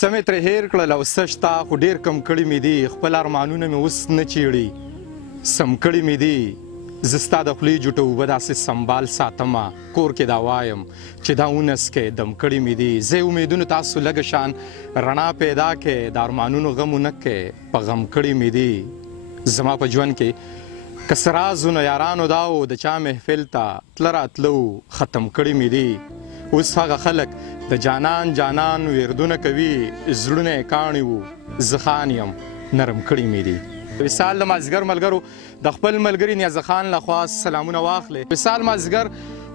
سمې ترې هېر کړل او څه شته خو ډېر کم کړي مې دي خپل ارمانونه مې اوس نه چیړي سم کړي مې دي زه ستا د خولې جوټه اوبه داسې سنبال ساتمه کور کې دا وایم چې دا اونس کې دم کړي مې دي زه امیدونو تاسو لږه شان رڼا پیدا کې د ارمانونو غم ونه کې په غم کړي مې دي زما په ژوند کې که څه رازونه یارانو دا و د چا محفل ته تله راتلو ختم کړي مې دي اوس هغه خلک د جانان جانان وردونه کوي زړونه یې کاڼي وو زه خان یم نرم کړي مې دي وصال د مازدیګر ملګرو د خپل ملګري نیازه خان لخوا سلامونه واخلې وصال مازدیګر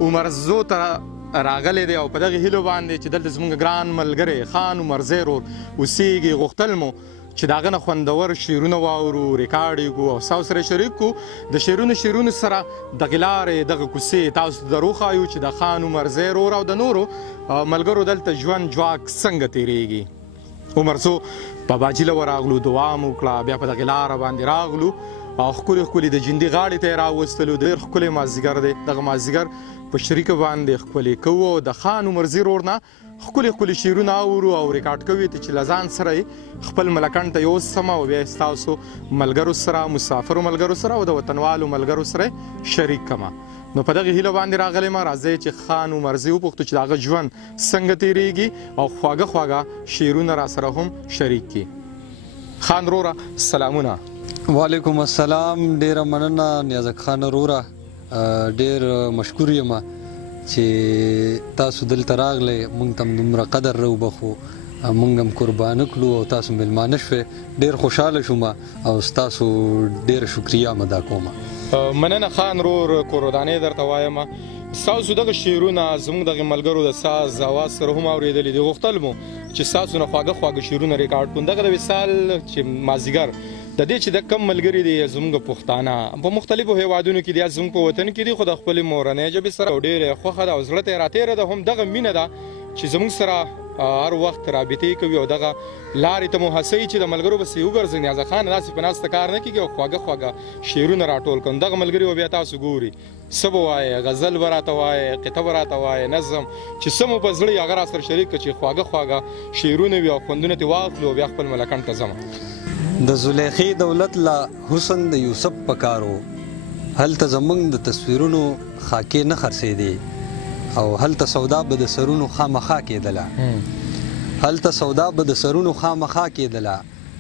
عمرزو ته راغلی دی او په دغې هیلو باندې چې دلته زموږ ګران ملګری خان عمرزی رور اوسیږي غوښتل مو چې د هغه نه خوندور شعرونه واورو ریکارډ یې کړو او ستاسو سره شریک کړو د شعرونو سره دغې لارې دغه کوڅې تاسو ته دروښایو چې د خان عمرزی رور او د نورو ملګرو دلته ژوند جواک څنګه تیریږي عمرزو بابا جي له ورغلو دعا مو وکړه بیا په دغې لاره باندې راغلو او ښکلې ښکلې د جندي غاړې ته یې راوستلو ډېر ښکلی مازدیګر دی دغه مازدیګر په شریکه باندې ښکلې کوو او د خان عمرزي رور نه ښکلې ښکلې شعرونه اورو او ریکارډ کوي ته چې له ځان سره یې خپل ملکڼ ته یوسم او بیا یې ستاسو ملګرو سره مسافرو ملګرو سره او د وطنوالو ملګرو سره شریک کړمه نو په دغې هیله باندې راغلی یم راځئ چې خان عمرزي وپوښتو چې د هغه ژوند څنګه تیریږي او خواږه خواږه شعرونه را سره هم شریک کړي خان روره سلامونه وعلیکم السلام ډیره مننه نیازک خان وروره ډیر مشکور یم چې تاسو دلته راغلی موږ ته هم دومره قدر راوبخو موږ هم قربانه کړو او تاسو میلمانه شوې ډیر خوشحاله شوم او ستاسو ډیره شکریه هم ادا کوم مننه خان رور کورودانې درته وایم ستاسو دغه شعرونه زموږ دغه ملګرو د ساز اواز سره هم اورېدلي دي غوښتل مو چې ستاسو نه خواږه خواږه شعرونه ریکارډ کړو دغه د وصال چې مازدیګر د دې چې د کم ملګري دي زموږ پښتانه په مختلفو هیوادونو کې دي زموږ په وطن کې دي خو د خپلې مورنۍ ژبې سره ډېرې خوښه ده او زړه ته یې راتېره ده هم دغه مینه ده چې زموږ سره هر وخت رابطې کوي او دغه لارې ته مو هڅوي چې د ملګرو پسې وګرځئ نیازه خان داسې په ناسته کار نه کېږي او خواږه خواږه شعرونه راټول کړم دغه ملګري به بیا تاسو ګوري څه به وایې غزل به راته وایې قطعه به راته وایې نظم چې څه مو په زړه یې هغه را سره شریک کړه چې خواږه خواږه شعرونه وي او خوندونه ترې واخلو او بیا خپل ملکڼ ته ځم د زلیخې دولت لا حسن د یوسف پکارو هلته زمونږ د تصویرونو خاکې نه خرڅېدې او هلته سودا به د سرونو خامخا کېدله هلته سودا به د سرونو خامخا کېدله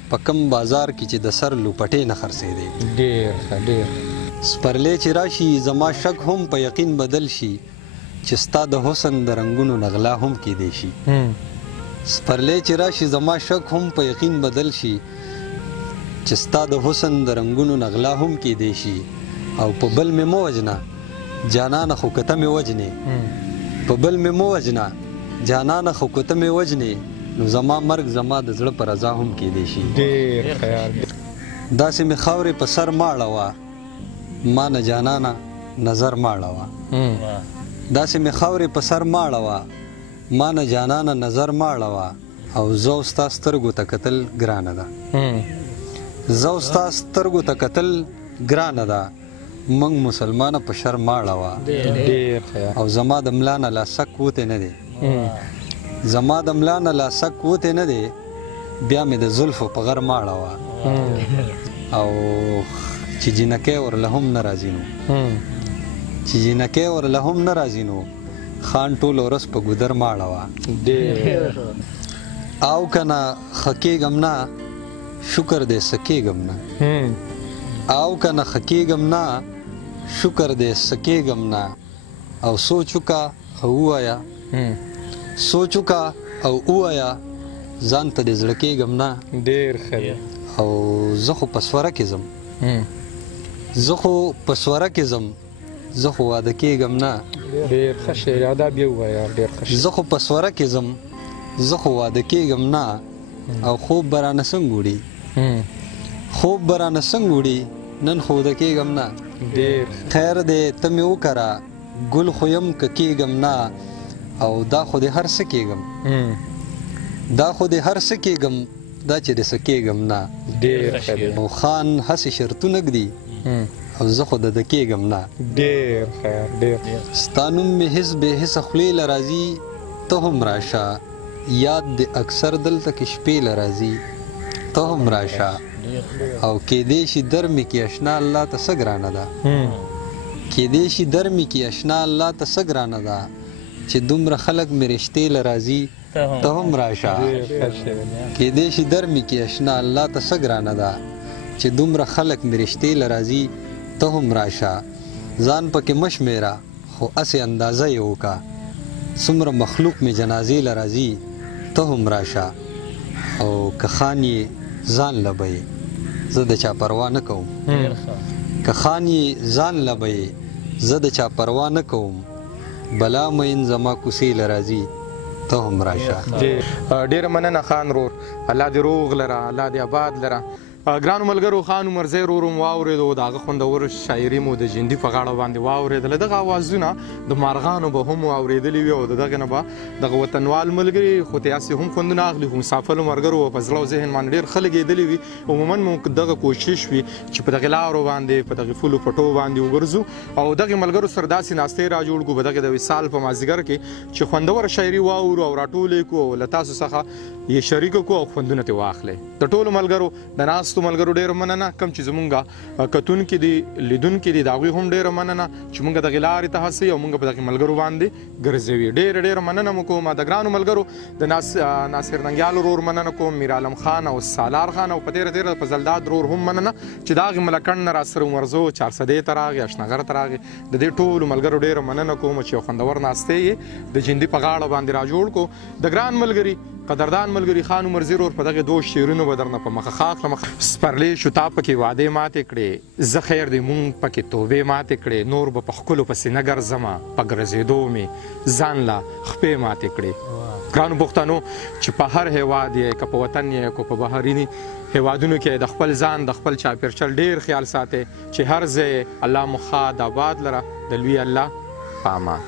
په کم بازار کې چې د سر لوپټې نه خرڅېدې ډېر سپرلی چې راشي زما شک هم په یقین بدل شي چې ستا د حسن د رنګونو نغلا هم کېدی شي سپرلی چې راشي زما شک هم په یقین بدل شي چې ستا د حسن د رنګونو نغلا هم کېدی شي او په بل مې مه وژنه جانانه خو که ته مې وژنې په بل مې مه وژنه جانانه خو که ته مې وژنې نو زما مرګ زما د زړه په رضا هم کېدی شي داسې مې خاورې په سر مه اړوه ما نه جانانه نظر مه اړوه داسې مې خاورې په سر مه اړوه ما نه جانانه نظر مه اړوه او زه او ستا سترګو ته کتل ګرانه ده زه او ستا سترګو ته کتل ګرانه ده موږ مسلمانه په شر مه اړوه او زما د ملا نه لا سک وتی نه دی زما د ملا نه لا سک وتی نه دی بیا مې د زلفو په غر مه اړوه او چې جینکۍ ورله هم نه راځي نو چې جینکۍ ورله هم نه راځي نو خان ټوله ورځ په ګودر مه اړوه او که نه ښه کېږم نه شکر دې څه کېږم نه او که نه ښه کېږم نه شکر دې څه کېږم نه او سوچ وکړه او ووایه سوچ وکړه او ووایه ځان ته دې زړه کېږم نه ډېر ښه او زه خو په سوره کې ځم زه خو په سوره کې ځم زه خو واده کېږم نه ډېر ښه شعر دا بیا ووایه ډېر ښه زه خو په سوره کې ځم زه خو واده کېږم نه او خوب به رانه څنګه وړي خوب به رانه څنګه وړي نن خو واده کېږم نه خیر دی ته مې وکړه ګل خو یم که کېږم نه او دا خو دې هر څه کېږم دا خو دې هر څه کېږم دا چې دې څه کېږم نه او خان هسې شرطونه ږدي او زه خو د کېږم نه. ډېر خیر ډېر. ستا نوم مې هېڅ بې حسه خولې له راځي ته هم راشه یاد د اکثر دلته کې شپې له راځي ته هم راشه او کېدی شي درمې کې اشنا الله ته څه ګرانه ده کېدی شي درمې کې اشنا الله ته څه ګرانه ده چې دومره خلک مې رشتې له راځي ته هم راشه کېدی شي درمې کې اشنا الله ته څه ګرانه ده چې دومره خلک مې رشتې له راځي ته هم راشه ځان پکې مه شمېره خو هسې اندازه یې وکړه څومره مخلوق مې جنازې له راځي ته هم راشه او که خان یې ځان له به یې زه د چا پروا نه کوم که خان یې ځان له به یې زه د چا پروا نه کوم بلا مین زما کوڅې له راځي ته هم راشه. ډېره مننه خان رور، الله دې روغ لره، الله دې آباد لره. ګرانو ملګرو، خان عمرزی ورور مو واورېدو، د هغه خوندور شاعري مو د جندي په غاړه باندې واورېدله. دغه اوازونه د مارغانو به هم واورېدلي وي او د دغې نه به دغه وطنوال ملګري خو ته هسې هم خوندونه اخلي، خو مسافرو ملګرو په زړه او ذهن باندې ډېر ښه لګېدلي وي. عموما مو دغه کوشش وي چې په دغې لارو باندې په دغې پولو پټو باندې وګرځو او دغې ملګرو سره داسې ناستې را جوړ کړو په دغې د وصال په مازدیګر کې چې خوندوره شاعري واورو او راټولې کړو او له تاسو څخه یې شریکه کړو او خوندونه ترې واخلئ. د ټولو ملګرو د ناستو ملګرو ډېره مننه، کوم چې زمونږ کتونکي دي لیدونکي دي د هغوی هم ډېره مننه چې مونږ دغې لارې ته هڅوي او مونږ په دغې ملګرو باندې ګرځوي. ډېره مننه مو کوم د ګرانو ملګرو د ناصر ننګیال ورور مننه کوم، میر عالم خان او سالار خان او په تېره فضلداد ورور هم مننه چې د هغې ملکنډ نه راسره عمرزو 400 ته راغی، اشنغر ته راغی. د دې ټولو ملګرو ډېره مننه کوم چې یو خوندور ناستې یې د جندي په غاړه باندې را جوړ کړو. د ګران ملګري قدردان ملګري خان عمرزی ورور په دغه دوه شعرونو به درنه په مخه خاخلم. سپرلی شو تا پکې وعدې ماتې کړې، زه خیر دې مونږ پکې توبې ماتې کړې، نور به په ښکلو پسې نه ګرځمه په ګرځېدو مې ځان له خپې ماتې کړې. ګرانو پښتنو چې په هر هیواد یې که په وطن یې که په بهریني هیوادونو کې د خپل ځان د خپل چاپېرچل ډېر خیال ساتئ چې هر ځای الله مو ښاد آباد لره د لوی الله په امان.